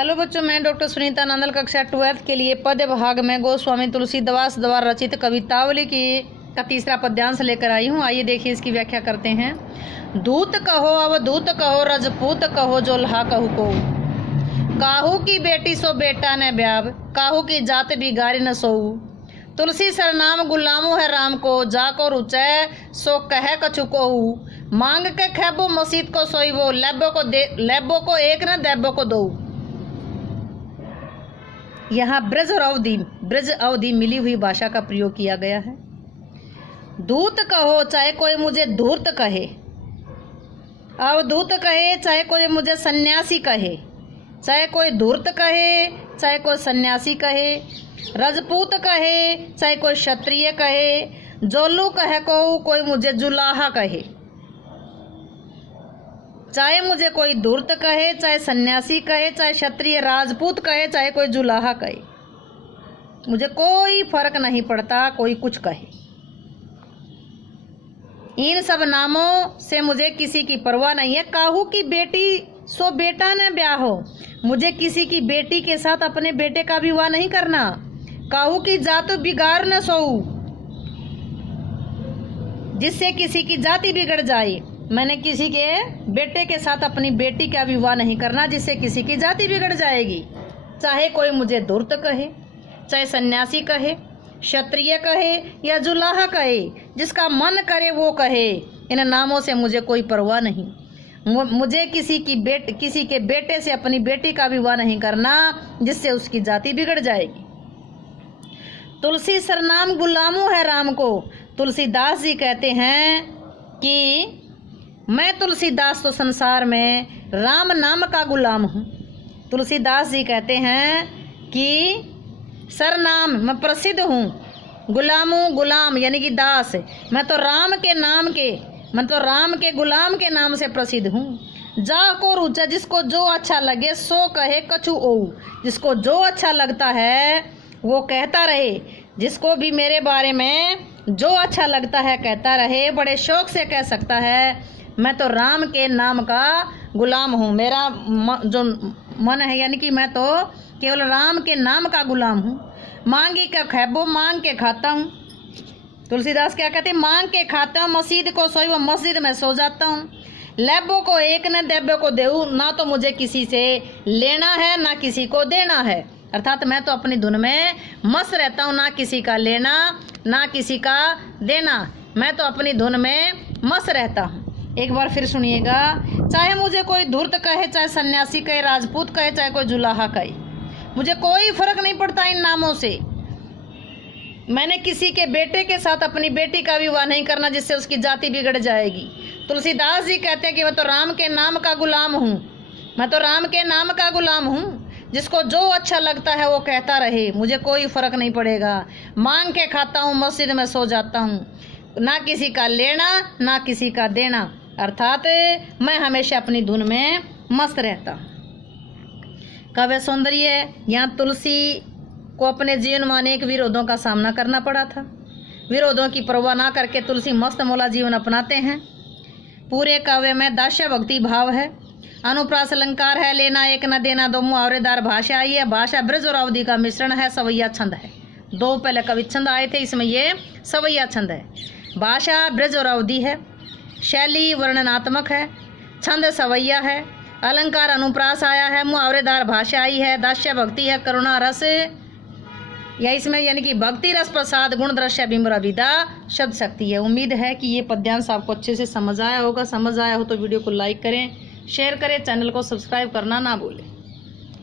Hello बच्चों, मैं doctor Sunita Nandal कक्षा 12th के लिए पद्य भाग में गोस्वामी तुलसीदास द्वारा रचित कवितावली का तीसरा पद्यांश लेकर आई हूँ। आइए देखिए इसकी व्याख्या करते हैं। दूत कहो अवधूत कहो रजपूत कहो जोल्हा कहू को, काहू की बेटी सो बेटा न ब्याव, काहू की जात बिगारी न सोऊ। तुलसी सरनाम गुलामो है राम को, जाको रुचै सो कह कछु कोहू। मांग के खैबो मसीद को सोईबो, लेबो को एक न देबो को दो। यहाँ ब्रज अवधि मिली हुई भाषा का प्रयोग किया गया है। दूत कहो चाहे कोई मुझे धूर्त कहे, अवधूत कहे चाहे कोई मुझे सन्यासी कहे, चाहे कोई धूर्त कहे चाहे कोई सन्यासी कहे, रजपूत कहे चाहे कोई क्षत्रिय कहे, जोलू कहे को कोई मुझे जुलाहा कहे। चाहे मुझे कोई धूर्त कहे, चाहे सन्यासी कहे, चाहे क्षत्रिय राजपूत कहे, चाहे कोई जुलाहा कहे, मुझे कोई फर्क नहीं पड़ता, कोई कुछ कहे। इन सब नामों से मुझे किसी की परवाह नहीं है। काहू की बेटी सो बेटा न ब्याहो, मुझे किसी की बेटी के साथ अपने बेटे का विवाह नहीं करना। काहू की जात बिगाड़ न सोऊ, जिससे किसी की जाति बिगड़ जाए। मैंने किसी के बेटे के साथ अपनी बेटी का विवाह नहीं करना जिससे किसी की जाति बिगड़ जाएगी। चाहे कोई मुझे धूर्त कहे, चाहे सन्यासी कहे, क्षत्रिय कहे या जुलाहा कहे, जिसका मन करे वो कहे। इन नामों से मुझे कोई परवाह नहीं। मुझे किसी के बेटे से अपनी बेटी का विवाह नहीं करना जिससे उसकी जाति बिगड़ जाएगी। तुलसी सरनाम गुलामो है राम को, तुलसीदास जी कहते हैं कि मैं तुलसीदास तो संसार में राम नाम का गुलाम हूँ। तुलसीदास जी कहते हैं कि सरनाम मैं प्रसिद्ध हूँ, गुलाम यानी कि दास, मैं तो राम के गुलाम के नाम से प्रसिद्ध हूँ। जा को रुचा, जिसको जो अच्छा लगे सो कहे कछु ओऊ, जिसको जो अच्छा लगता है वो कहता रहे। जिसको भी मेरे बारे में जो अच्छा लगता है कहता रहे, बड़े शौक से कह सकता है मैं तो राम के नाम का गुलाम हूँ। मेरा जो मन है यानी कि मैं तो केवल राम के नाम का गुलाम हूँ। मांगी का खैबो, मांग के खाता हूँ। तुलसीदास क्या कहते हैं? मांग के खाता हूँ, मस्जिद को सोई वो मस्जिद में सो जाता हूँ। लेबो को एक न देबो को देऊ, ना तो मुझे किसी से लेना है ना किसी को देना है। अर्थात मैं तो अपनी धुन में मस्त रहता हूँ, ना किसी का लेना ना किसी का देना, मैं तो अपनी धुन में मस्त रहता हूँ। एक बार फिर सुनिएगा। चाहे मुझे कोई धूर्त कहे, चाहे सन्यासी कहे, राजपूत कहे, चाहे कोई जुलाहा कहे, मुझे कोई फर्क नहीं पड़ता इन नामों से। मैंने किसी के बेटे के साथ अपनी बेटी का विवाह नहीं करना जिससे उसकी जाति बिगड़ जाएगी। तुलसीदास जी कहते हैं कि मैं तो राम के नाम का गुलाम हूँ, मैं तो राम के नाम का गुलाम हूँ। जिसको जो अच्छा लगता है वो कहता रहे, मुझे कोई फर्क नहीं पड़ेगा। मांग के खाता हूँ, मस्जिद में सो जाता हूँ, ना किसी का लेना ना किसी का देना। अर्थात मैं हमेशा अपनी धुन में मस्त रहता हूँ। काव्य सौंदर्य। यहाँ तुलसी को अपने जीवन में अनेक विरोधों का सामना करना पड़ा था। विरोधों की परवाह ना करके तुलसी मस्त मौला जीवन अपनाते हैं। पूरे काव्य में दास्य भक्ति भाव है, अनुप्रास अलंकार है, लेना एक न देना दो मुहावरेदार भाषा आई है। भाषा ब्रज और अवधि का मिश्रण है, सवैया छंद है। दो पहले कवि छंद आए थे, इसमें ये सवैया छंद है। भाषा ब्रज और अवधि है, शैली वर्णनात्मक है, छंद सवैया है, अलंकार अनुप्रास आया है, मुहावरेदार भाषा आई है, दास्य भक्ति है, करुणा रस या इसमें यानी कि भक्ति रस प्रसाद गुण दृश्य बिंबरा विदा शब्द शक्ति है। उम्मीद है कि ये पद्यांश आपको अच्छे से समझ आया होगा। समझ आया हो तो वीडियो को लाइक करें, शेयर करें, चैनल को सब्सक्राइब करना ना भूलें।